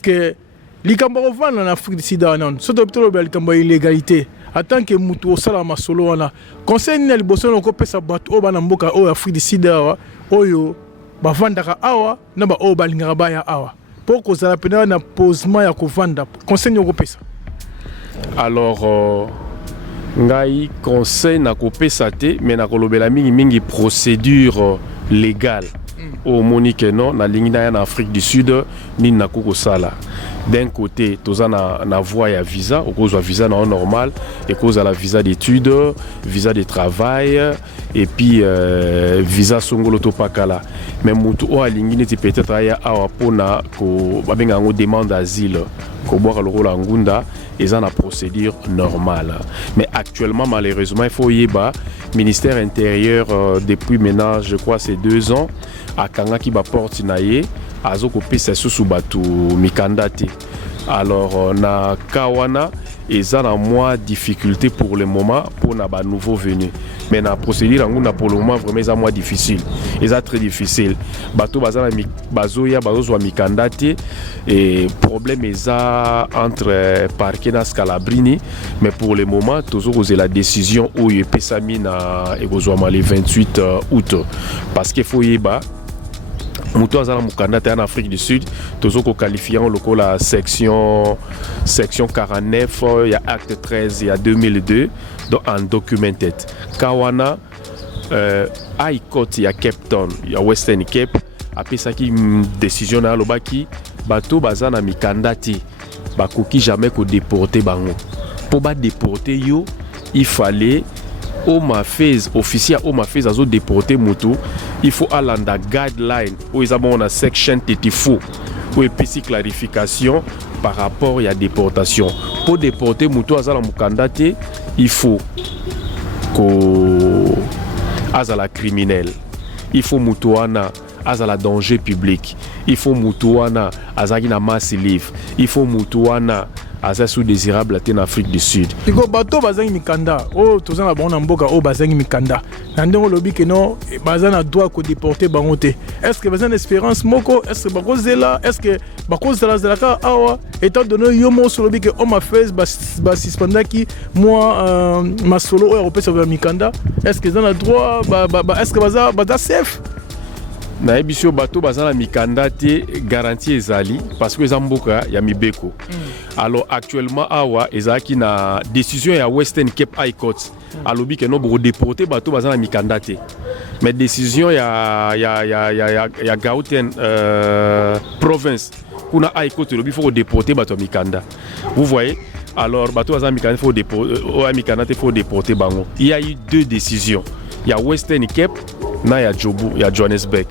que likambo kovanda na Afrique du Sud non soto bitolo likambo illégalité en tant que mutu osala masolo wana conseil ni liboso na kopesa bato o bana mboka o Afrique du Sud awa oyo bavandaka awa na ba o balingaka baya awa pour kozala pena na posement ya kovanda conseil ni kopesa. Alors ngai conseil na kopesa te mais na kolobela mingi procédure légale au Monique non na ligne en Afrique du Sud ni na koko sala. D'un côté toza na voie ya visa au cause visa non normal et cause à la visa d'études, visa de travail et puis visa songolo topakala. Mais mutu o alingi neti peut-être aya awa pona ko babenga ngo demande d'asile ko boka lokola ngunda et en a procédure normale. Mais actuellement malheureusement il faut yeba ministère intérieur depuis maintenant je crois c'est 2 ans à kanga ki ba porte naie azoko pesa sous batu mikandate. Alors na kawana eza na moi difficulté pour le moment pour na ba nouveau venu. Mais na procédure nguna pour le moment vraiment eza moi difficile. Eza très difficile. Bato bazana bazoya bazo mikandate et problème eza entre parquet na Scalabrini mais pour le moment toujours la décision où il pesami na ekozwa le 28 août parce que faut yeba Moutou azala mukandate en Afrique du Sud, toujours qualifiant le la section 49, il y a acte 13, il y a 2002, donc undocumented. Kawana, High Court, il y a Cape Town, il y a Western Cape, après ça qui décision à l'obaki, bateau bazana mikandate, bakoki jamais ko déporter bango. Pour ba déporter yo, il fallait au mafez officiel au mafez azo déporter moto il faut aller dans guideline où ils ont une section tétifou où il y a clarification par rapport à la déportation pour déporter moto azala mukandate il faut ko azala criminel il faut moto ana azala danger public il faut moto ana azaki na mass live il faut moto ana asa sous désirable en Afrique du Sud. Tiko bato bazangi mikanda o tozana bona mboka o bazangi mikanda. Nandongo lobi que non bazana droit ko déporter bango te. Est-ce que bazana espérance moko est-ce que bakozela est-ce que bakozela zelaka awa étant donné yo mo so lobi que on m'a fait ba suspendaki moi ma solo européen sur mikanda est-ce que bazana droit est-ce que baza safe? Na ebisio bato bazana mikanda te garantie ezali parce que zamboka ya mibeko. Alors actuellement awa ezaki na décision ya Western Cape High Court alobi que no bo déporter bato bazana mikanda te. Mais décision ya Gauteng province kuna High Court lobi faut déporter bato mikanda. Vous voyez? Alors bato bazana mikanda faut déporter bango. Il y a eu 2 décisions. Il y a Western Cape na ya Jobu ya Johannesburg.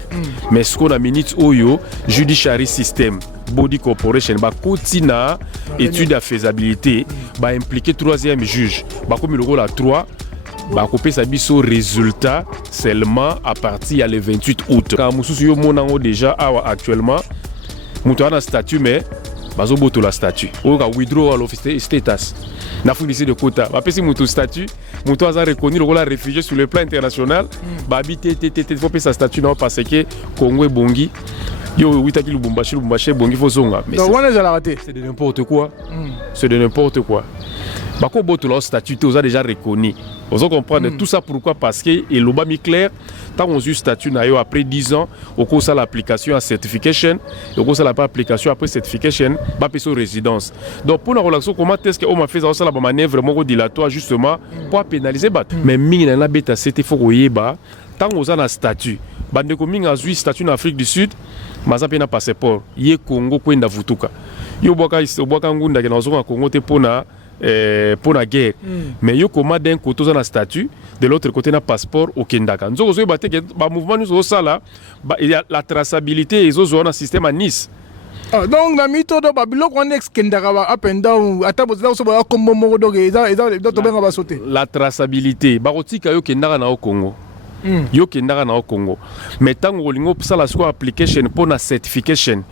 Mais ce qu'on a minute oyo judiciary system body corporation ba kotina étude à faisabilité ba impliquer 3e juge ba comme le rôle à 3 ba kopé sa biso résultat seulement à partir le 28 août. Quand mususu yo monango déjà awa actuellement muto ana statut mais bazo boto la statut o ka withdraw l'office status na fournisseur de quota ba pesi muto statut muto aza reconnu le rôle réfugié sur le plan international ba habiter faut pesa statut non parce que Congo et Bongi yo witaki Lubumbashi Bongi faut zonga mais c'est de n'importe quoi. C'est de n'importe quoi. Bako boto leur statut aux a déjà reconnu. Vous comprenez tout ça pourquoi parce que et l'oba mi clair tant on eu statut na yo après 10 ans au cours ça l'application à certification au cours ça la pas application après certification ba peso résidence. Donc pour la relation comment est-ce que on m'a fait ça la manière vraiment dilatoire justement pour pénaliser bat mais mingi na beta c'était faut koyeba tant on a na statut bande ko mingi azui statut en Afrique du Sud mazape na passeport ye Congo kwenda vutuka yo boka ngunda ke na zo Congo te pona pour la guerre mais yo comment d'un côté on a statut de l'autre côté na passeport au Kendaka nzo zo baté que ba mouvement nous au sala il y a la traçabilité et zo na système à Nice. Donc na mito do babilo ko next Kendaka ba up and down atabo za so ba kombo moko do eza to benga ba sauter la traçabilité ba rotika yo Kendaka na au Congo. Yo kendaka na au Congo mais tango olingo sala siko application pour na certification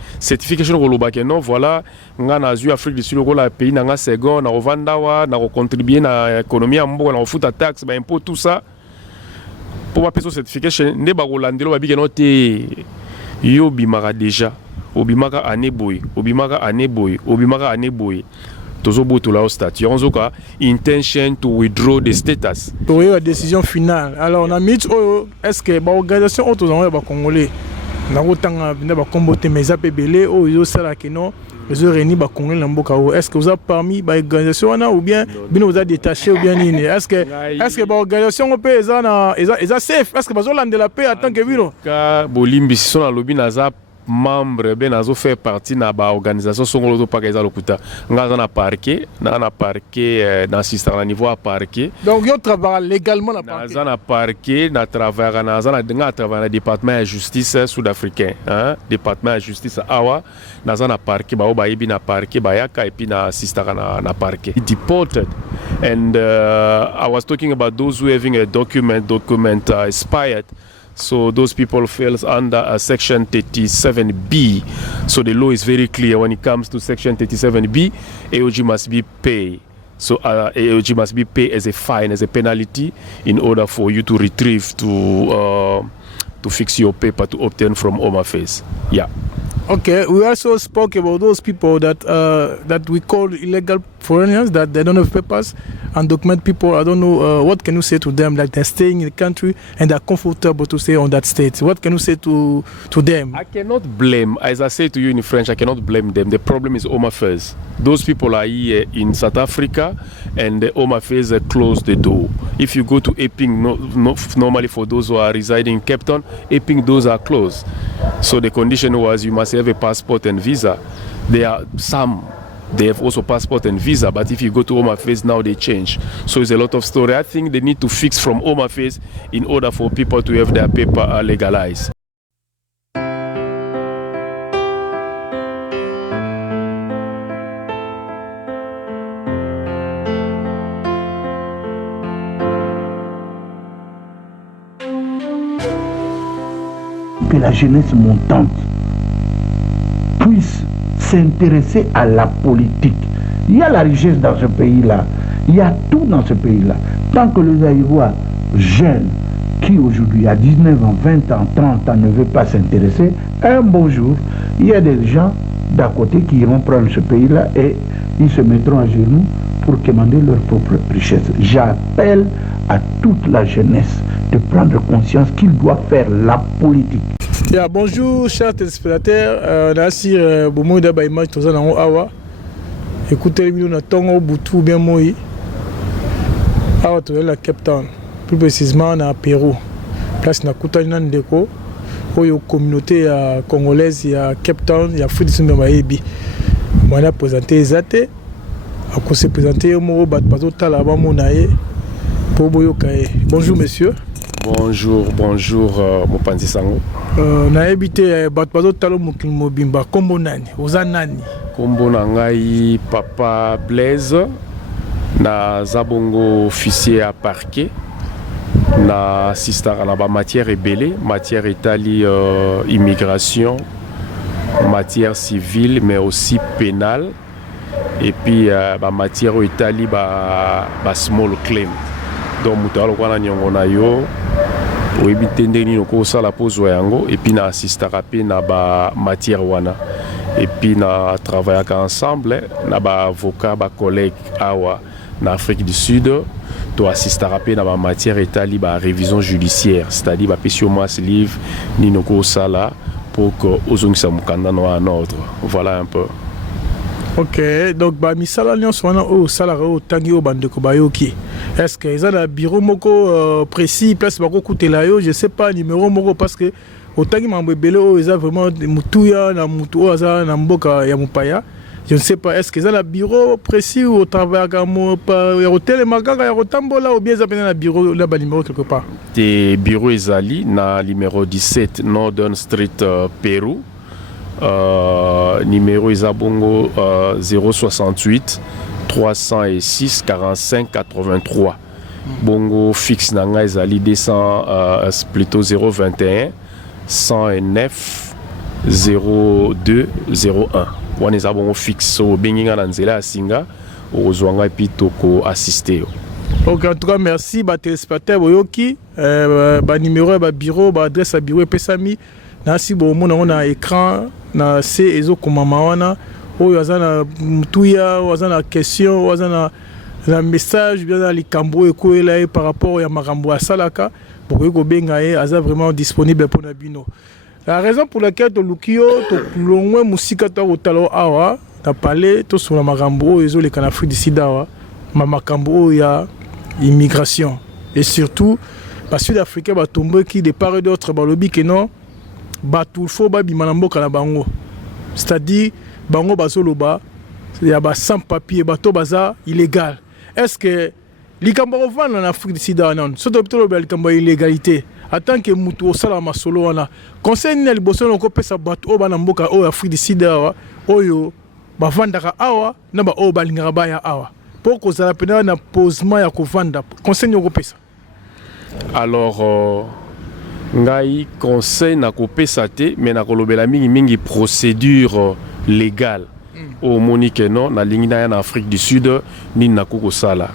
koloba ke non voilà nga na zu Afrique du Sud ko la pays na nga second na revanda wa na contribuer na économie mbo na futa taxe ba impôt tout ça pour ba peso certification ne ba rolandelo ba bi ke non te yo bimara déjà obimaka aneboy obimaka aneboy obimaka aneboy tozobotola au statut onzoka intention to withdraw the status pour la décision finale. Alors on a mis est-ce que l'organisation autour ba congolais na rotanga bina ba kombote mes apebele o yo sala que non les réunis ba congolais na mboka o est-ce que vous avez parmi ba organisation wana ou bien bino vous a détaché ou bien nini est-ce que ba organisation on peut eza safe est-ce que bazo lande la paix en tant que bino ka bolimbi si na lobi naza membre ben azo fait partie na ba organisation songolo to pakaza lokuta ngaza na parquet na sister na niveau à parquet donc yo travaille légalement na parquet na parquet na travailler na travailler na département de justice sud-africain hein département de justice awa na parquet ba obayibi na parquet ba yaka et puis na sister na parquet deported and I was talking about those who having a document expired. So those people falls under section 37B. So the law is very clear when it comes to section 37B. AOG must be paid. So AOG must be paid as a fine, as a penalty, in order for you to retrieve, to fix your paper, to obtain from Home Affairs. Yeah. Okay, we also spoke about those people that we call illegal foreigners, that they don't have papers, undocumented people. I don't know, what can you say to them, that they're staying in the country and they're comfortable to stay on that state? What can you say to them? I cannot blame, as I say to you in French, I cannot blame them. The problem is Home Affairs. Those people are here in South Africa and the Home Affairs closed the door. If you go to Epping, normally for those who are residing in Cape Town, Epping doors are closed. So the condition was you must have a passport and visa. There are some, they have also passport and visa, but if you go to Home Affairs now they change. So it's a lot of story. I think they need to fix from Home Affairs in order for people to have their paper legalized. Que la jeunesse montante puisse s'intéresser à la politique. Il y a la richesse dans ce pays-là, il y a tout dans ce pays-là. Tant que les Aïvois jeunes, qui aujourd'hui à 19 ans, 20 ans, 30 ans ne veulent pas s'intéresser, un beau jour, il y a des gens d'à côté qui iront prendre ce pays-là et ils se mettront à genoux pour commander leur propre richesse. J'appelle à toute la jeunesse de prendre conscience qu'ils doivent faire la politique. Yeah, bonjour chers téléspectateurs, Nassir Boumouda Baïma Tozana Awa. Écoutez le na Tongo Boutou bien moi. Awa to la Cape Town, plus précisément na Pérou. Place na Koutana Ndeko, oyo communauté congolaise ya Cape Town, ya Fudi Sumba Baebi. Moi présenté Zate, a se présenter mo bat bazo tala ba monaye pour boyokae. Bonjour monsieur. Bonjour, Mopanzi Sango. Na habité Batbazo Talo Mokil Mobimba, Kombo Nani, Ozanani. Kombo Nangai, Papa Blaise, na Zabongo officier à parquet, na sister na matière ébélée, matière Italie immigration, matière civile mais aussi pénale, et puis matière Italie small claim. Donc mutalo kwana nyongo na yo oyebi tendeni noko sala pozo yango et puis na assista rapé na ba matière wana et puis na travailler ensemble na ba avocat ba collègue awa na Afrique du Sud to assista rapé na ba matière Italie ba révision judiciaire, c'est-à-dire ba pesio mas livre ni noko sala pour que ozongisa mukanda no en ordre. Voilà un peu. Ok, donc misala nyonso wana o salaka o tangi o bandeko bayoki. Est-ce que ils ont un bureau moko précis place bako kutela yo, je sais pas numéro moko parce que au tangi mambo belé o ils ont vraiment mutuya na mutu o aza na mboka ya mupaya. Je ne sais pas, est-ce qu'ils ont un bureau précis ou au travail ya hôtel makaka ya rotambola ou bien ils ont un bureau là bas numéro quelque part. Des bureaux ezali na numéro 17 Northern Street Pérou. Numéro Isabongo 068 306 45 83. Bongo fixe nanga ezali 200 plutôt 021 109 02 01. Wana ezabongo fixe so benginga na nzela asinga ozwanga pito ko assister. Ok, en tout cas merci ba téléspectateurs boyoki ba numéro ba bureau ba adresse à bureau pesami. Nasi bon on a écran na se ezokoma wana oyo aza na mutuya oyo aza na question oyo aza na message bien na likambo ekoyela ye par rapport ya makambo asalaka bokoki kobenga ye aza vraiment disponible mpona bino. La raison pour laquelle toluki yo tolongwe mosika to kotala awa na pale tosola makambo oyo ezoleka na Afrique du Sud awa makambo oyo ya immigration et surtout ba Sud-Africains batombeki de part et d'autre balobi que non bato faut babima na mboka na bango, c'est-à-dire bango bazoloba ya ba sans papier bato baza illégal. Est-ce que likambo kovanda na Afrique du Sud non soto bitolo ba likambo illégalité en tant que mutu osala masolo wana conseil ni liboso na kopesa bato oyo bana mboka oyo Afrique du Sud awa oyo bavandaka awa na ba oyo balingaka baya awa pour kozala pena na posement ya kovanda conseil ni kopesa. Alors ngai conseil na kopesa te mais na kolobela mingi procédure légale au monique non na lingi na Afrique du Sud ni na koko sala.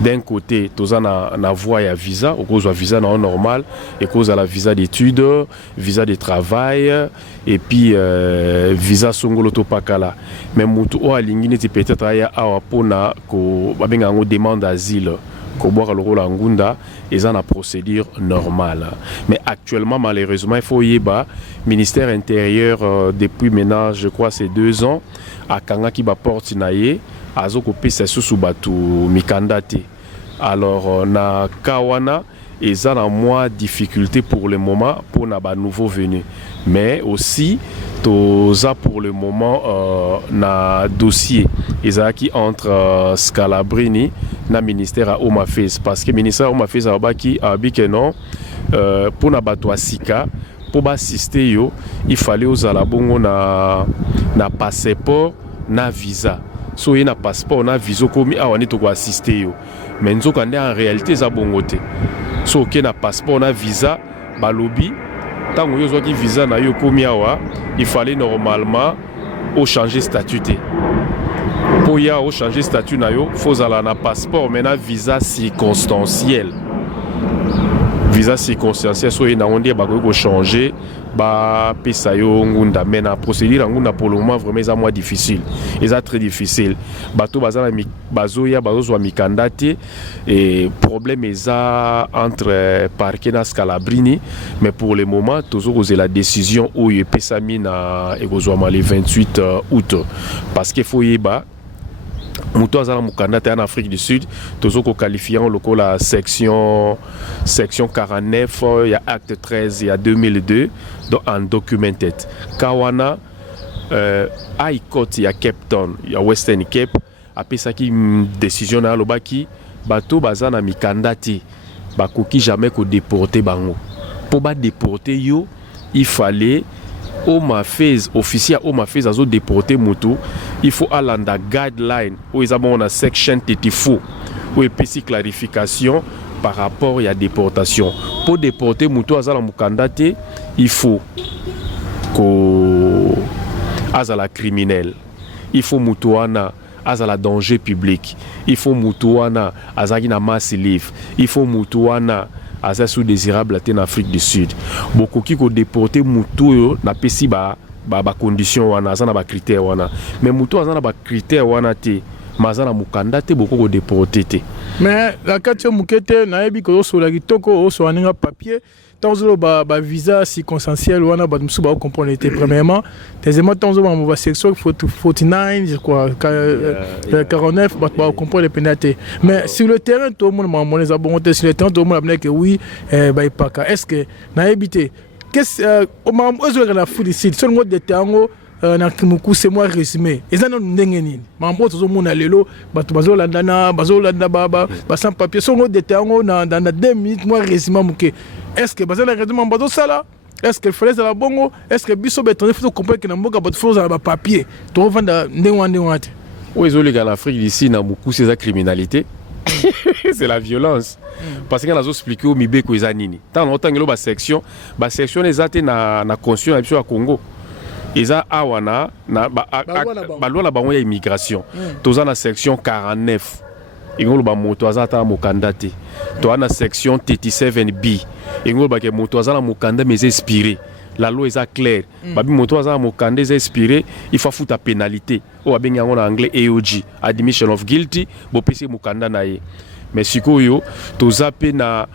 D'un côté toza na voie ya visa au cause visa na normal et cause à la visa d'études, visa de travail et puis visa songolo to pakala. Mais mutu o alingi ne peut-être ya awa pona ko babenga ngo demande d'asile. Koboka lokola ngunda eza na procédure normale. Mais actuellement malheureusement il faut yeba ministère intérieur depuis maintenant je crois c'est 2 ans akanga ki ba porte na ye azoko pesa susu batu mikanda te. Alors na kawana eza na moi difficulté pour le moment pour na ba nouveau venu. Mais aussi toza pour le moment na dossier ezaki entre Scalabrini na ministère à Home Affairs parce que ministère à Home Affairs abaki abike non pour na bato asika pour assister yo il fallait ozala bongo na passeport na visa so y na passeport na visa komi awani to ko assister yo mais nzoka nde en réalité za bongo te so ke na passeport na visa balobi tango yo zwa ki visa na yo komi awa il fallait normalement au changer statut te. Pour y avoir changé statut na yo, faut aller na passeport mais na visa circonstanciel. Visa circonstanciel so y na on dit ba ko changer ba pesa yo ngunda mais na procédure ngunda pour le moment vraiment ça moins difficile. Et ça très difficile. Bato bazala bazoya bazozwa mikandate et problème eza entre parquet na Scalabrini mais pour le moment toujours la décision où y pesa mina et kozwa le 28 août parce qu'il faut yeba muto azala mukandate en Afrique du Sud tozoko qualifiant loko la section 49 il y a acte 13 il y a 2002 donc undocumented kawana high court il y a Cape Town il y a Western Cape après ça qui décision na lobaki bato bazana mikandate bakoki jamais ko déporter bango pour ba déporter yo il fallait Home Affairs officiel Home Affairs azo déporter mutu il faut aller dans guideline où ils ont une section TT4 où il y clarification par rapport à la déportation pour déporter mutu azala mukandate il faut ko azala criminel il faut mutu wana azala danger public il faut mutu wana azaki na mass live il faut mutu wana asa sous désirable en Afrique du Sud. Beaucoup qui ko déporter mutu na pesi ba condition wana za na ba critère wana. Mais mutu za na ba critère wana te mazana mukanda te beaucoup ko déporter te. Mais la katia mukete na yebi ko so la kitoko o so aninga papier tanzo ba visa circonstanciel wana ba musu ba comprendre était premièrement deuxièmement tanzo ba mova section 49 je crois 49 ba comprendre les pénalités mais sur le terrain tout le monde m'a monnaie za bon sur le terrain tout le monde a que oui ba ipaka est-ce que na habité qu'est-ce au moment où la foule ici sur le mode de tango na kimuku c'est moi résumé et ça non ndenge nini mambo tozo mona lelo bato bazolanda baba ba sans papier sur le mode de tango dans 2 minutes moi résumé muke. Est-ce que bazana règlement bazo sala est-ce que fallait la bongo est-ce que biso beton faut comprendre que na mboka bato faut za ba papier to vendre ndenge wate oui zo les gars l'Afrique d'ici na beaucoup c'est la criminalité c'est la violence parce que na zo expliquer au mibeko ezanini tant longtemps que ba section les até na constitution à Congo eza awana na ba loi la bango ya immigration toza na section 49 ingolo ba moto azata mokandate to ana section 37B ingolo ba ke moto azala mokanda mais inspiré la loi est claire. Babi moto aza mokanda est inspiré, il faut foutre pénalité. O abengi en anglais AOG, admission of guilty, bo pesi mokanda na ye. Mais sikoyo to zape na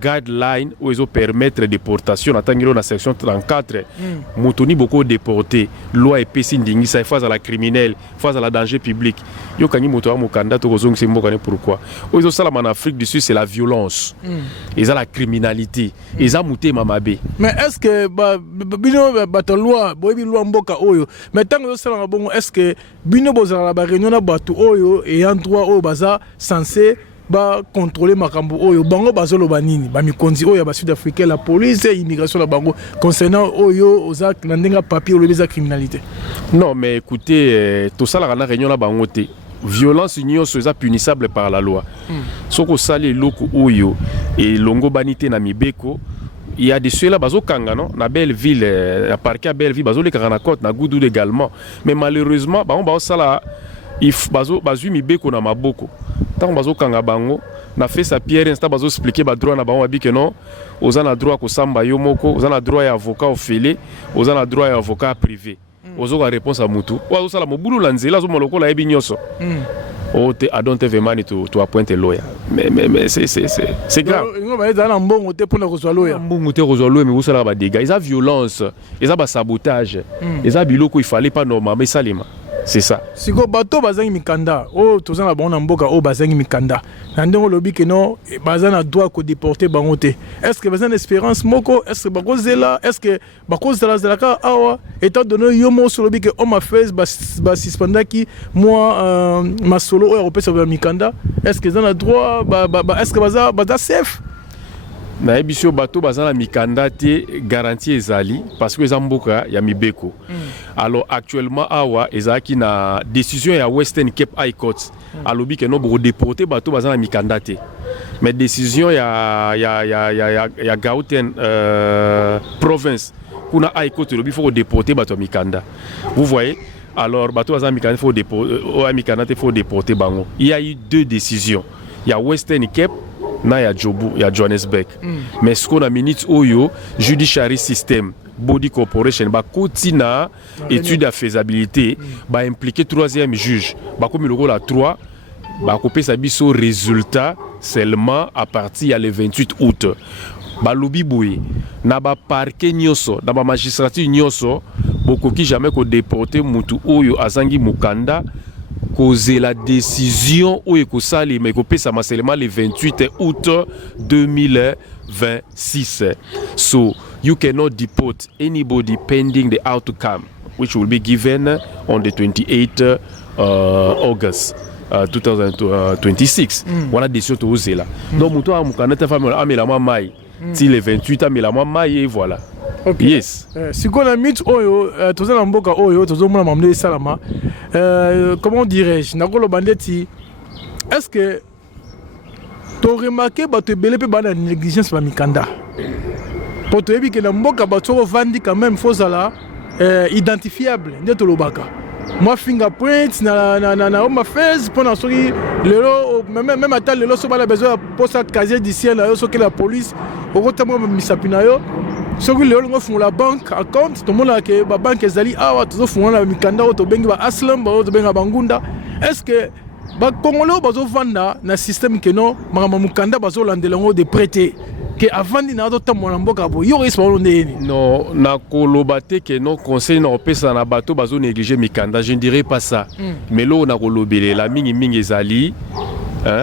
guideline où ils ont permettre déportation en tant que dans section 34 motoni beaucoup déporté loi epesi ndingi ça face à la criminelle face à la danger public yo kanyi moto mokanda to kozong c'est mbokane pourquoi ils ont ça en Afrique du Sud c'est la violence ils ont la criminalité ils ont muté mamabe. Mais est-ce que bino bato loi boyebi loi mboka oyo mais tant que ça bon est-ce que bino bozala ba réunion na bato oyo et en droit oyo baza censé ba contrôler makambo oyo bango bazolo banini ba mikonzi oyo ba sud-africain la police et immigration la bango concernant oyo oza nandenga papier ou les criminalité? Non mais écoutez tout ça la réunion la bango té violence union soit punissable par la loi. Soko sali loko oyo et longo banité na mibeko il y a des ceux là bazo kanga non na Belleville à parquet à Belleville bazo les na côte na Goudou également mais malheureusement ba on ba sala if bazo mibeko na maboko tant bazo kanga bango na fait sa pierre insta bazo expliquer ba droit na bango abi que non aux na droit ko samba yo moko aux na droit ya avocat ofele aux na droit ya avocat privé aux a réponse à mutu ozo sala mobulu la nzela zo moloko la ebi nyoso I don't have money to appoint a lawyer. Mais c'est grave. Ils ont mbongo te pour rezoa lawyer. Mbongo te rezoa lawyer mais vous sala ba dégâts, ils a violence, ils a ba sabotage, ils a biloko il fallait pas normalement salima. C'est ça. Si go bato bazangi mikanda, oh tozana bona mboka oh bazangi mikanda. Nandongo lobi que non, bazana doit ko déporter bangote. Est-ce que bazana espérance moko, est-ce que bako zela, est-ce que bako zela ka awa étant donné yomo sur lobi que on m'a fait ba suspendaki moi ma solo européen sur mikanda, est-ce que zana droit est-ce que baza safe? Na ebisio bato bazana mikanda te garantie ezali parce que zamboka ya mibeko. Alors actuellement awa ezaki na décision ya Western Cape High Court alobi que no bo déporter bato bazana mikanda te. Mais décision ya Gauteng province kuna High Court lobi faut déporter bato mikanda. Vous voyez? Alors bato bazana mikanda faut déporter bango. Il y a eu deux décisions. Il y a Western Cape na ya Jobu ya Johannesburg. Mais ce qu'on a minute oyo judiciary system body corporation ba kotina étude à faisabilité ba impliquer troisième juge ba comme le la 3 ba couper sa biso résultat seulement à partir ya le 28 août ba lobi boy na ba parquet nyoso na ba magistrature nyoso bokoki jamais ko déporter mutu oyo azangi mukanda cause la décision ou ekosali mais kopesa seulement le 28 août 2026. So you cannot deport anybody pending the outcome which will be given on the 28 August 2026. Voilà décision to osela. Donc muto amukana ta famille amela mai ti le 28 amela mai et voilà. Okay. Yes. Si on a mis oyo, tous les mboka oyo, tous les membres salama. Comment dirais-je? Nakolo bandeti. Est-ce que tu as remarqué que tu as belé la négligence de mikanda? Pour te dire que les mboka bato vandi quand même faut ça identifiable. Ndeto lobaka. Moi fingerprint na home affairs pendant ce même à tel le so bala besoin pour ça casier d'ici là so que la police au rotement misapina yo. Ce que les gens font la banque à compte, tout le monde a que la banque est allée à tout font la mikanda au bengi ba aslam ba au benga bangunda. Est-ce que ba congolais bazo vanda na système que non mama mukanda bazo landelango de prêter que avant dina to tamona mboka bo yo risque ba ndeni. Non na kolobate que non conseil na opesa na bato bazo négliger mikanda, je ne dirais pas ça. Mais là on a kolobele la mingi ezali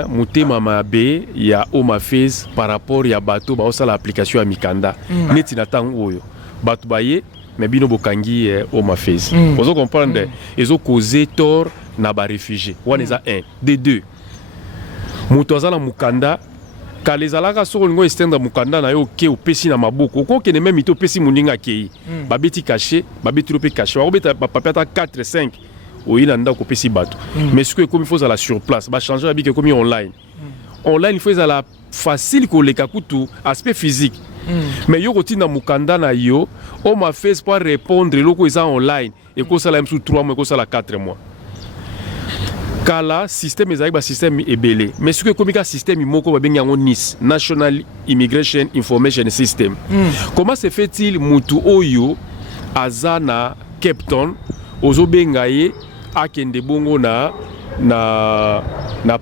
mutema mabe ya Home Affairs par rapport ya bato ba osala application ya mikanda neti na tango oyo bato baye mais bino bokangi Home Affairs vous comprendre ezo causer tort na ba réfugié wana eza 1 de 2 muto azala mukanda kalezalaka soko ngo estenda mukanda na yo ke opesi na maboko ko ke ne même ito pesi muninga ke babeti caché babeti lope caché ba obeta papeta 4 5 oui nanda ko pesi bato mais ce que comme il faut à la sur place ba changer habit que comme online il faut à la facile ko leka kutu aspect physique mais yo kotina mukanda na yo on m'a fait pas répondre loko eza online et ko sala même sous 3 mois ko sala 4 mois kala système ezali ba système ebele mais ce que comme ka système moko ba benga ngo NIS, National Immigration Information System. Comment se fait-il mutu oyo azana Cape Town ozo benga ye akende bongo na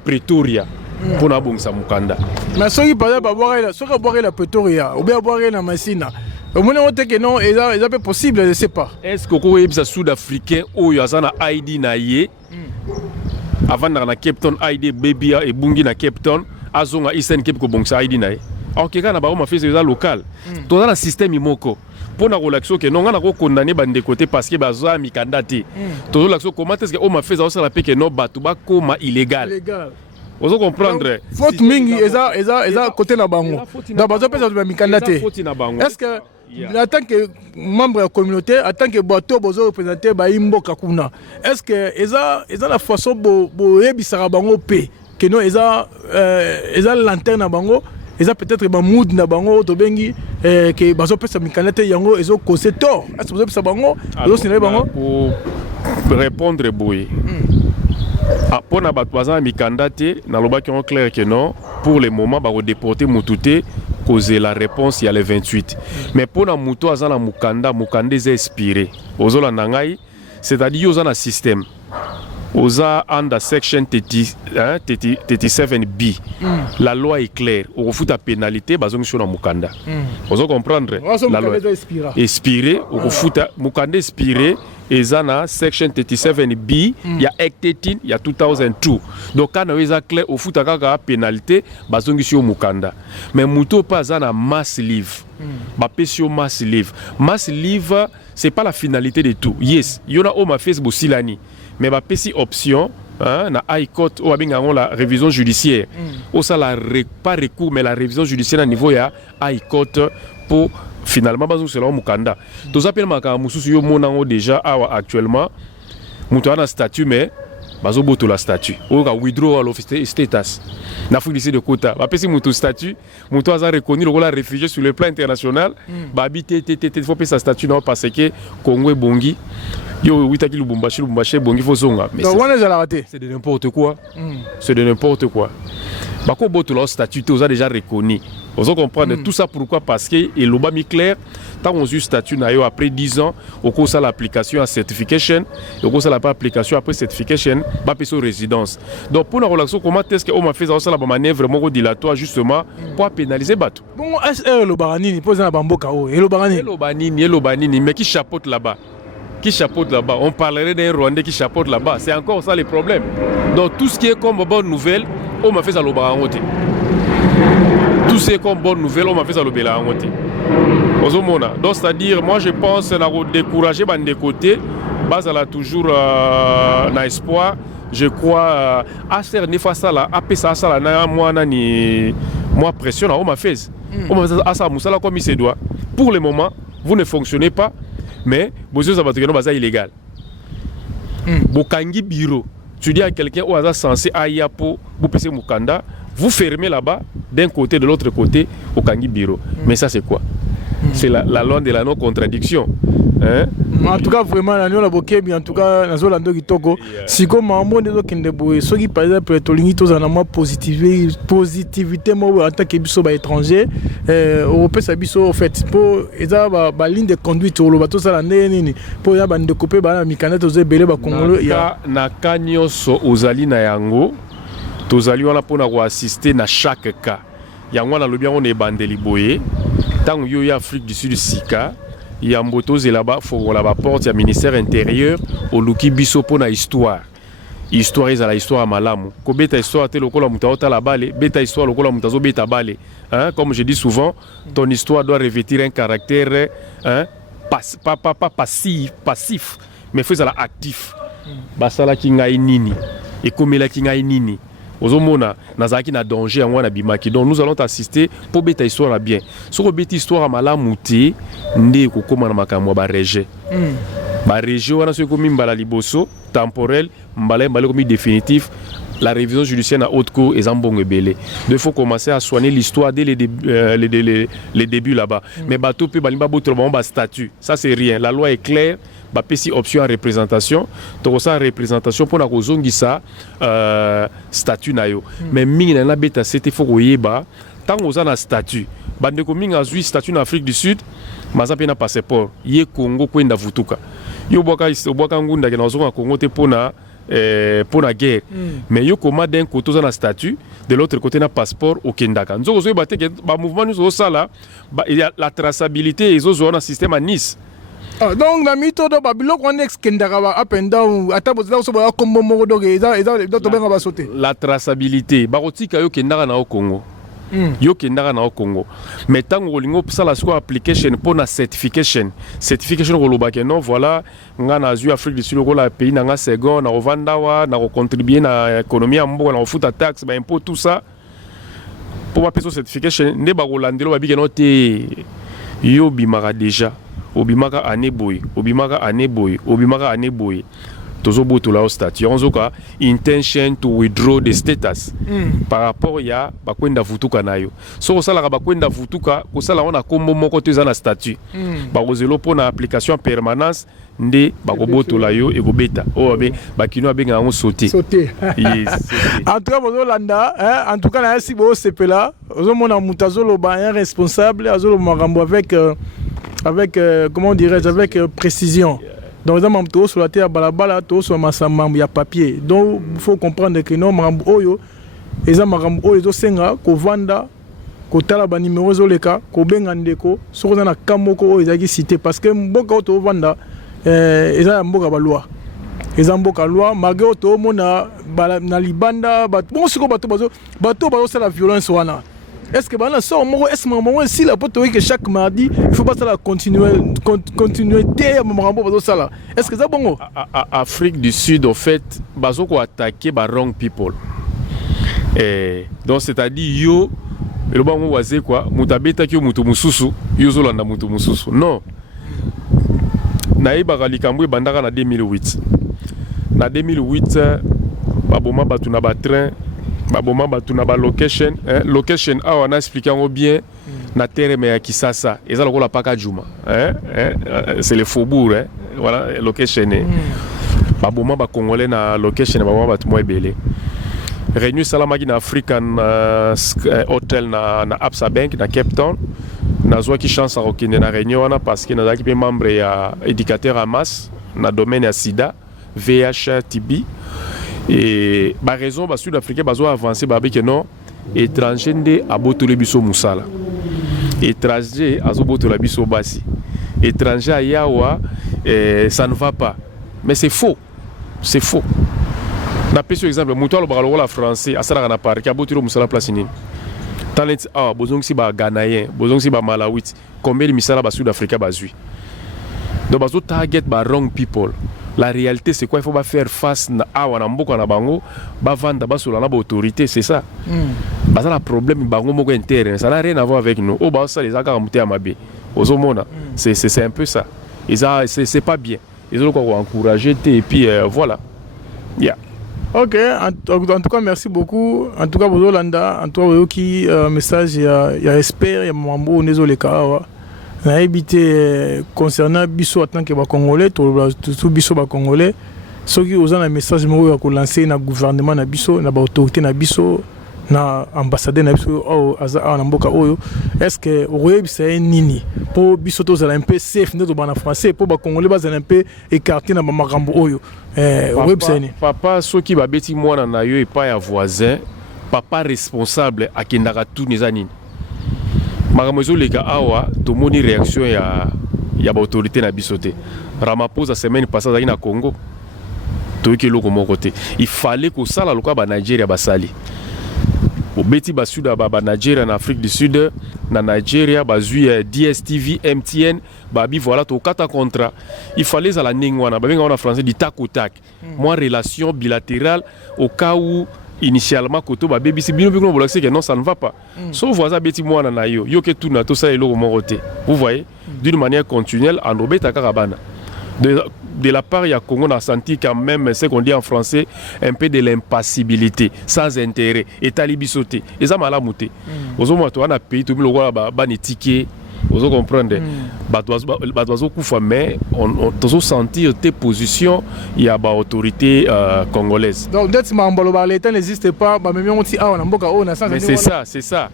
Pretoria pour na bongisa mukanda? Mais soki par exemple boire la Pretoria ou bien boire na Masina, au moins on te que non et ça peut possible, je sais pas. Est-ce que ko yebisa sud-africain oyo azana ID na ye avant na Cape Town ID baby et bungi na Cape Town azonga Eastern Cape ko bongisa ID na ye? Ok, kana ba ma fait local. Tout dans le système imoko. Pour na relaxo que non, on a condamné bande côté parce que baza mikanda te. Tout l'action comment est-ce que on m'a fait ça la paix que non batuba comme illégal. Vous comprendre? Faute mingi eza côté na bango. Da baza pesa ba mikanda te. Est-ce que en tant que membre de la communauté, en tant que bateau bozo représenter ba imboka kuna. Est-ce que eza la façon bo yebisara bango pe que non eza lanterne na bango. Ils ont peut-être un mood na bango to bengi que bazo pesa mikanete yango ezo cause tort. Est-ce que vous avez pesa bango ezo sinale bango pour répondre boy. Pour na batwaza mikandate na lobaki en clair que non pour le moment ba déporter mutute causer la réponse il y a le 28. Mais pour na muto azana mukanda est expiré. Ozola nangai c'est-à-dire ozana système. Oza under section 37B. La loi est claire. Au refus de pénalité, bazong sur la mukanda. Vous comprendre? La loi expiré. Au refus de mukanda expiré. Ezana section 37B. Il y a Act 18, il y a 2002. Donc quand on est clair, au refus de pénalité, bazong sur mukanda. Mais muto pas zana mass leave. Bapesio mass leave. Mass leave, c'est pas la finalité de tout. Yes, il y en a au ma Facebook silani. Mais ma petite option, na High Court ou la révision judiciaire. Ou ça pas recours mais la révision judiciaire à niveau ya High Court pour finalement bazou selon mukanda. Tout ça appelle maka mususu yo monango déjà actuellement mutu ana statut mais bazo boto la statut. Ou ka withdraw à l'office status. Na fouille de quota. Ba pesi mutu statut, mutu a reconnu le réfugié sur le plan international, ba habiter faut payer sa statut non parce que Congo est bongi. Yo, oui, t'as dit le Lubumbashi, bon, il faut zonga. Mais c'est de n'importe quoi. C'est de n'importe quoi. Bako boto leur statut, tu as déjà reconnu. Vous comprenez tout ça pourquoi? Parce que et l'oba mi clair, tant on a eu statut naïo après 10 ans, au cours de l'application à certification, au cours de l'application après certification, bah peso résidence. Donc pour la relation, comment est-ce qu'on m'a fait ça la manœuvre vraiment dilatoire justement pour pénaliser bateau? Bon, SR le Baranini pose un bamboka et le Baranini, mais qui chapeaute là-bas? Qui chapeaute là-bas? On parlerait d'un Rwandais qui chapeaute là-bas. C'est encore ça le problème. Donc tout ce qui est comme bonne nouvelle, on m'a fait ça le Barangote. Tout ce qui est comme bonne nouvelle, on m'a fait ça le Barangote. Donc c'est-à-dire, moi je pense qu'on a découragé des côtés. Base à la toujours na espoir. Je crois à cerner face à la APSA ça là moi pression on m'a fait. On m'a fait ça musala comme il se doit. Pour le moment, vous ne fonctionnez pas. Mais vous avez illégal. Bokangi bureau. Tu dis à quelqu'un où est censé aïe pour vous passer mukanda, vous fermez là-bas d'un côté de l'autre côté au kangi bureau. Mais ça c'est quoi? C'est la loi de la non-contradiction. Hein? En tout cas, vraiment, la nouvelle bokebi, en tout cas, dans la zone Togo, si comme un monde de Kindeboy, ceux qui par exemple, les tous en amont positivité, moi, en tant que biso étranger, européen, ça biso, en fait, pour la ligne de conduite, au bateau, ça l'année, pour y avoir de couper, la micanette, aux ébélés, Congolais, il y a. Na kanyos aux ali na yango, tous ali on a pour assister à chaque cas. Yango na lobby on est bandeli boye. Tant yo ya Afrique du Sud sika. Il y a un moto là-bas, il faut la porte, il y a ministère intérieur, au Luki Biso pour la histoire. Histoire est la histoire à Malamu. Ko beta histoire te lokola mutaota la balle, beta histoire lokola mutazo beta balle. Hein, comme je dis souvent, ton histoire doit revêtir un caractère pas passif, mais faut ça actif. Basala kingai nini, et comme la kingai nini. Ozomona nazaki na danger en wana bimaki. Donc nous allons t'assister pour beta histoire bien. Sur beta histoire malamu te ndé ko koma na makamwa ba rejet. Ba rejet wana so ko mimbala liboso temporel mbala comme définitif. La révision judiciaire na haute cour et zambongo belé. Il faut commencer à soigner l'histoire dès les débuts là-bas. Mais bateau peut balimba botre ba statut. Ça c'est rien. La loi est claire. bapesi option à représentation to ça représentation pour na kozongisa statut na yo mais mingi na beta c'était faut koyeba tant oza na statut bande ko mingi azui statut na Afrique du Sud maza pe na passeport ye Congo kwenda vutuka yo boka ngunda ke na zonga Congo te pona guerre mais yo koma d'un côté oza na statut de l'autre côté na passeport au Kendaka nzoko zo bate ke ba mouvement nous sala la traçabilité ezo na système à Nice. Donc la méthode babilo ko next Kendaka ba up and down ataboza so ba kombo moko donc eza to benga ba sauter la traçabilité ba rotika yo Kendaka na au Congo yo kendaka na Congo mais tant olingo sala siko application pour na certification kolobake non voilà nga na Afrique du Sud ko la pays na nga second na rovandawa na contribuer na économie ya mboka na futa taxe ba impôt tout ça pour ma personne certification ne ba kolandelo ba bike no te yo bimaka déjà obimaka année boy tozo botola au statut onzoka intention to withdraw the status par rapport ya bakwenda vutuka nayo so sala ka bakwenda vutuka ko sala ona kombo moko teza na statut ba kozelo pona application permanence nde bakobotola yo ekobeta obe bakino abenga ngo sauter yes en tout cas bozolanda en tout cas na si bo sepela ozomona mutazolo ba un responsable azolo marambo avec comment dirais-je avec précision. Donc, les gens sur la terre, balabala, tous sur il y a papier. Donc, il faut comprendre que non, marambo, les gens marambo, ils ont senga, ko vanda, ko talaba numéro zoleka, ko bengandeko, sur na kamoko, ils ont cité parce que mboka auto vanda, ils ont mboka balwa. Ils ont mboka loi, malgré auto mona, na libanda, bon, c'est quoi bateau, c'est la violence wana. Est-ce que maintenant ça est-ce que si la pote que chaque mardi il faut pas ça la continuité à marambo ça là est-ce que ça bon Afrique du Sud au fait bazo ko attaquer ba wrong people donc c'est-à-dire yo le bango waze quoi mutabeta ki mutu mususu yo zolanda mutu mususu non naïba kalikambo bandaka na 2008 baboma batu na ba train baboma batu na ba location location on a expliqué en bien na terre mais ya Kisasa eza lokola paka juma c'est le faubourg voilà location baboma ba congolais na location baboma batu mo ebele réunion salamaki na African hotel na Absa Bank na Cape Town nazwa ki chance à okende na réunion wana parce que nazaki pe membre ya éducateur à masse na domaine ya sida VIH TB. Et par raison bah sud-africain bazo avancer bah que non étranger ndé abotole biso musala étranger azobotola biso basi étranger ayawa ça ne va pas mais c'est faux na peso exemple mutalo bakalo la français asala na park abotolo musala place nini talent bozong si ba ghanéen bozong si ba malawite combien de misala ba sud-africain bazui donc bazo target ba wrong people. La réalité c'est quoi, il faut pas faire face à Wanamboka na bango, ba vanda ba sur la autorité, c'est ça. Bah ça le problème bango moko interne, ça n'a rien à voir avec nous. Oh bah ça les a monté à Mabé. Ozomona, c'est un peu ça. Et ça c'est pas bien. Ils ont encore encouragé et puis voilà. Yeah. OK, en tout cas merci beaucoup. En tout cas Bozolanda, en tout cas qui message il y a espère, il y a mambo nezole kawa. Na habité concernant biso en tant que Congolais, tout biso Congolais, ceux qui ont un message mo ko lancer na gouvernement na biso, na ba autorité na biso, na ambassadeur na biso na mboka oyo, est-ce que oyebisa nini pour biso to za un peu safe ndeto bana français pour ba Congolais ba za un peu écarté na ba makambo oyo oyebisa ni papa ceux qui ba beti mwana na yo et pas ya voisin, papa responsable akendaka tout neza nini Maramozo leka awa tomoni réaction ya autorité na bisoté. Ramaphosa semaine passée na Congo. Toki loko moko te. Il fallait que ça la loka ba Nigeria basali. Au beti ba sud ba Nigeria na Afrique du Sud na Nigeria ba zui DSTV MTN ba bi voilà to kata contrat. Il fallait za la ningwana ba benga en français du tac au tac. Moi relation bilatérale au cas où initialement koto ba BBC bino bino bolakse que non ça ne va pas. Sauf voisin beti mwana na yo yo ke tout na to ça eloko moroté. Vous voyez d'une manière continuelle en obeta karabana. De la part ya Congo on a senti quand même ce qu'on dit en français un peu de l'impassibilité sans intérêt et talibisoté et ça mala muté. Ozomo to na pays to biloko ba ni ticket Vous comprenez? Bato kufa mais on doit sentir tes positions il y a autorité congolaise. Donc d'être membre l'État n'existe pas, même on dit on a mboka on a ça. Mais c'est ça.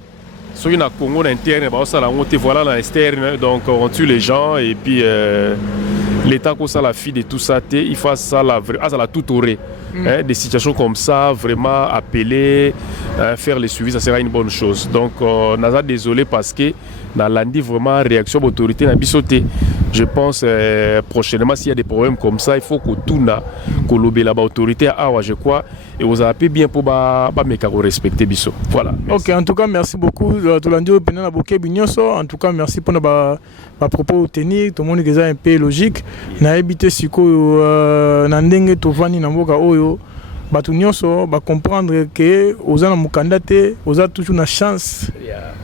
Sur une Congo interne, voilà l'externe, donc on tue les gens et puis l'État comme ça la fille de tout ça, il faut ça la tout aurait. Des situations comme ça, vraiment appeler, faire les suivis, ça sera une bonne chose. Donc, on a désolé parce que dans l'andi vraiment réaction de l'autorité n'a sauté. Je pense prochainement s'il y a des problèmes comme ça, il faut que tout n'a que l'autorité je crois et vous avez bien pour respecter biso. Voilà. Ok, en tout cas merci beaucoup. En tout cas merci pour nos propos tenir. Tout le monde est un peu logique. Na habité siko na ndenge tovani na mboka oyo batu nyonso ba comprendre que oza na mukanda te oza toujours na chance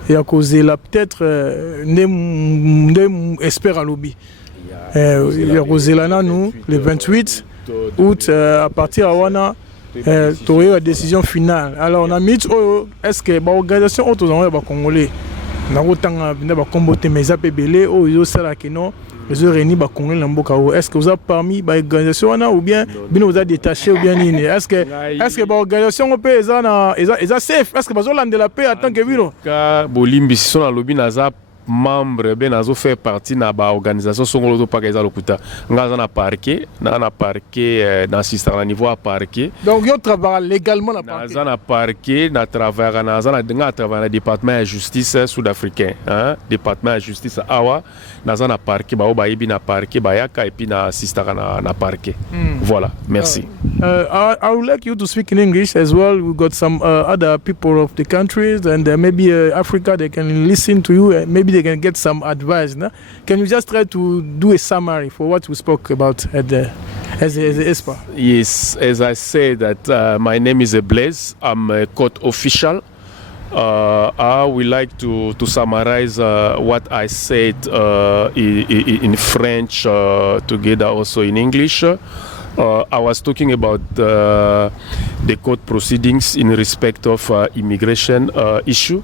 ya kozela peut-être ndem espère à lobby ya kozela na nous le 28 août à partir de wana toye la décision finale. Alors on a mis est-ce que ba organisation auto ba congolais na kotanga binda ba kombote meza pebele o yo sala que non les réunis ba congolais na mboka o. Est-ce que vous avez parmi ba organisation wana ou bien bino vous avez détaché ou bien nini? Est-ce que ba organisation on peut eza safe? Est-ce que bazo lande la paix en tant que bino ka bolimbi si son na lobby naza membre ben nazo faire partie na ba organisation songolo pa kaza lokuta ngaza na parquet na assistant na niveau à parquet. Donc yo travaille légalement na parquet. Naza na parquet na travailler na travailler département de justice sud-africain département de justice awa naza na parquet ba obayibi na parquet ba yaka et puis na assistant na parquet. Voilà, merci. I would like you to speak in English as well. We got some other people of the countries and maybe Africa, they can listen to you. Maybe they can get some advice. No? Can you just try to do a summary for what we spoke about at the ESPA? Yes, as I said that my name is Blaise. I'm a court official. I would like to summarize what I said in French together also in English. I was talking about the court proceedings in respect of immigration issue.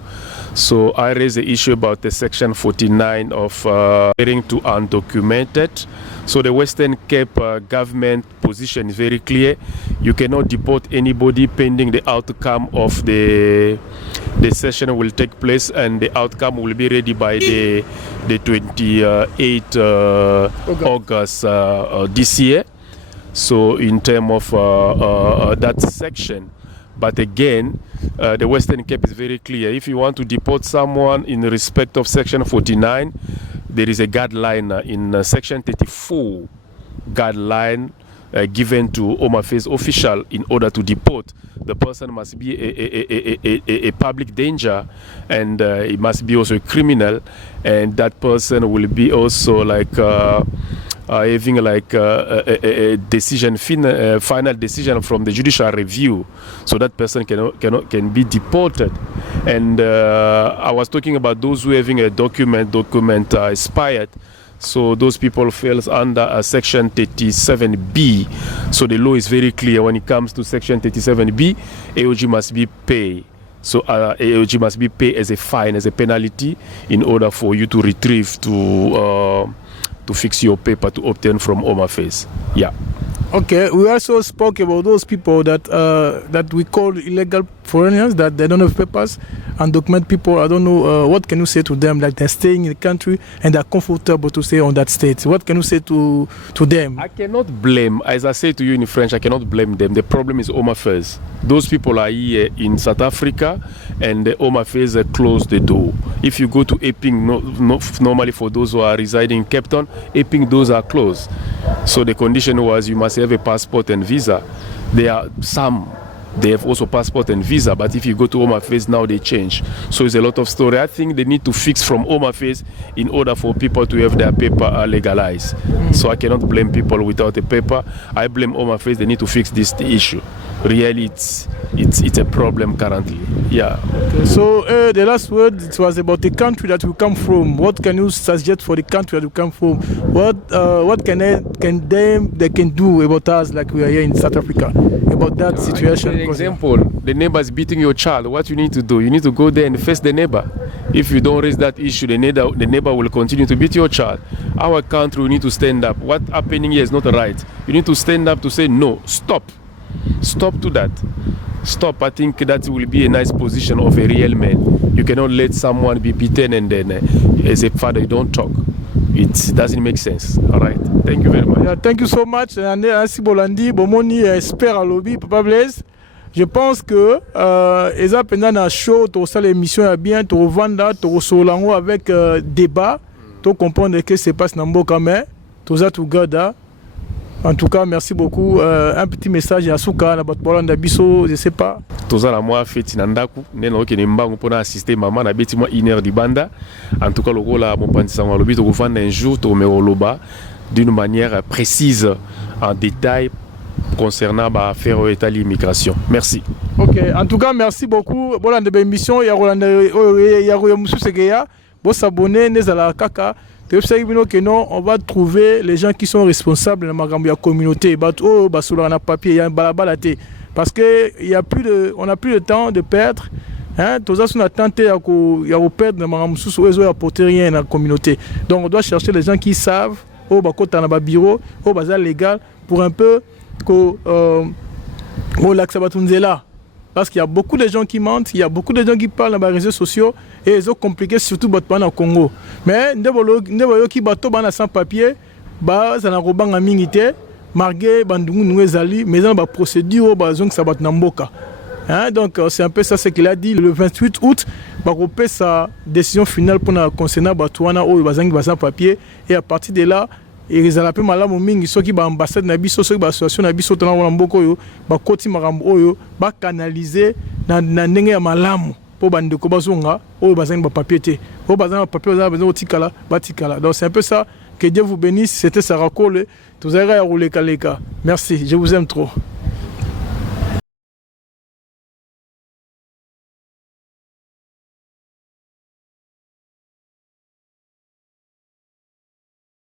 So I raised the issue about the section 49 of referring to undocumented. So the Western Cape government position is very clear. You cannot deport anybody pending the outcome of the session will take place, and the outcome will be ready by the 28th August this year. So in terms of that section, but again, the Western Cape is very clear. If you want to deport someone in respect of Section 49, there is a guideline in Section 34 guideline given to Home Affairs official. In order to deport, the person must be a public danger, and it must be also a criminal, and that person will be also like having like a decision, final decision from the judicial review, so that person can be deported. And I was talking about those who having a document expired. So those people falls under section 37B. So the law is very clear when it comes to section 37B. AOG must be paid. So AOG must be paid as a fine, as a penalty, in order for you to retrieve to fix your paper to obtain from Home Affairs. Yeah. Okay, we also spoke about those people that we call illegal foreigners, that they don't have papers, undocumented people. I don't know, what can you say to them, that they're staying in the country and they're comfortable to stay on that state? What can you say to them? I cannot blame, as I say to you in French, I cannot blame them. The problem is Home Affairs. Those people are here in South Africa, and the Home Affairs closed the door. If you go to Epping, normally for those who are residing in Cape Town, Epping doors are closed. So the condition was you must have a passport and visa. There are some, they have also passport and visa, but if you go to Home Affairs now, they change. So it's a lot of story. I think they need to fix from Home Affairs in order for people to have their paper legalized. So I cannot blame people without a paper. I blame Home Affairs. They need to fix this issue. really it's a problem currently. Yeah. Okay. So the last word, it was about the country that we come from. What can you suggest for the country that we come from? What can they can do about us, like we are here in South Africa, about that situation? For example, the neighbor is beating your child. What you need to do? You need to go there and face the neighbor. If you don't raise that issue, the neighbor will continue to beat your child. Our country, we need to stand up. What's happening here is not right. You need to stand up to say no. Stop to that. Stop. I think that will be a nice position of a real man. You cannot let someone be beaten and then as a father you don't talk. It doesn't make sense. All right. Thank you very much. Yeah, thank you so much. Ainsi Bolandi, Bomoni espère à lobby, Papa Blaise. Je pense que eza pendant na show to ça l'émission est bien to vendre to solango avec débat to comprendre que c'est passe na mboka mais to za to gada. En tout cas, merci beaucoup. Un petit message à Souka, na Bolanda biso, je sais pas. Toza la moi feti na ndaku, neno ke nembango pona assister maman na beti moi 1 heure di banda. En tout cas, le la mon pantisango lobi to vendre un jour to me loba d'une manière précise en détail concernant l'affaire État l'immigration. Merci. Ok, en tout cas, merci beaucoup. Bon, dans l'émission, il y a Moussou Segeya. Bon, s'abonner, Nezala Kaka. On va trouver les gens qui sont responsables de la communauté. Parce qu'on n'a plus de temps de perdre. Tous on a tenté de perdre, apporter rien à la communauté. Donc on doit chercher les gens qui savent, au bureau, au bazar légal, pour un peu là. Parce qu'il y a beaucoup de gens qui mentent, il y a beaucoup de gens qui parlent dans les réseaux sociaux et ils ont compliqué surtout au Congo. Mais ndebo qui bateau bana sans papier, ba ça na robanga mingité, margué bandungu ngezali, mais dans ba procédure ba zong sabat namboka. Donc c'est un peu ça ce qu'il a dit le 28 août, ba repé sa décision finale pour na concernant batouana o bazangi ba sans papier et à partir de là ils ont appelé malamu mingi soki ba ambassade na biso soki ba association na biso tona wala mboko yo ba koti makambo oyo ba canaliser na ndenge ya malamu po bandeko bazonga oyo bazangi ba papier te o bazanga papier bazanga besoin otikala batikala. Donc c'est un peu ça. Que Dieu vous bénisse. C'était Sarah Cole. Tous les gars à rouler kaleka. Merci, je vous aime trop.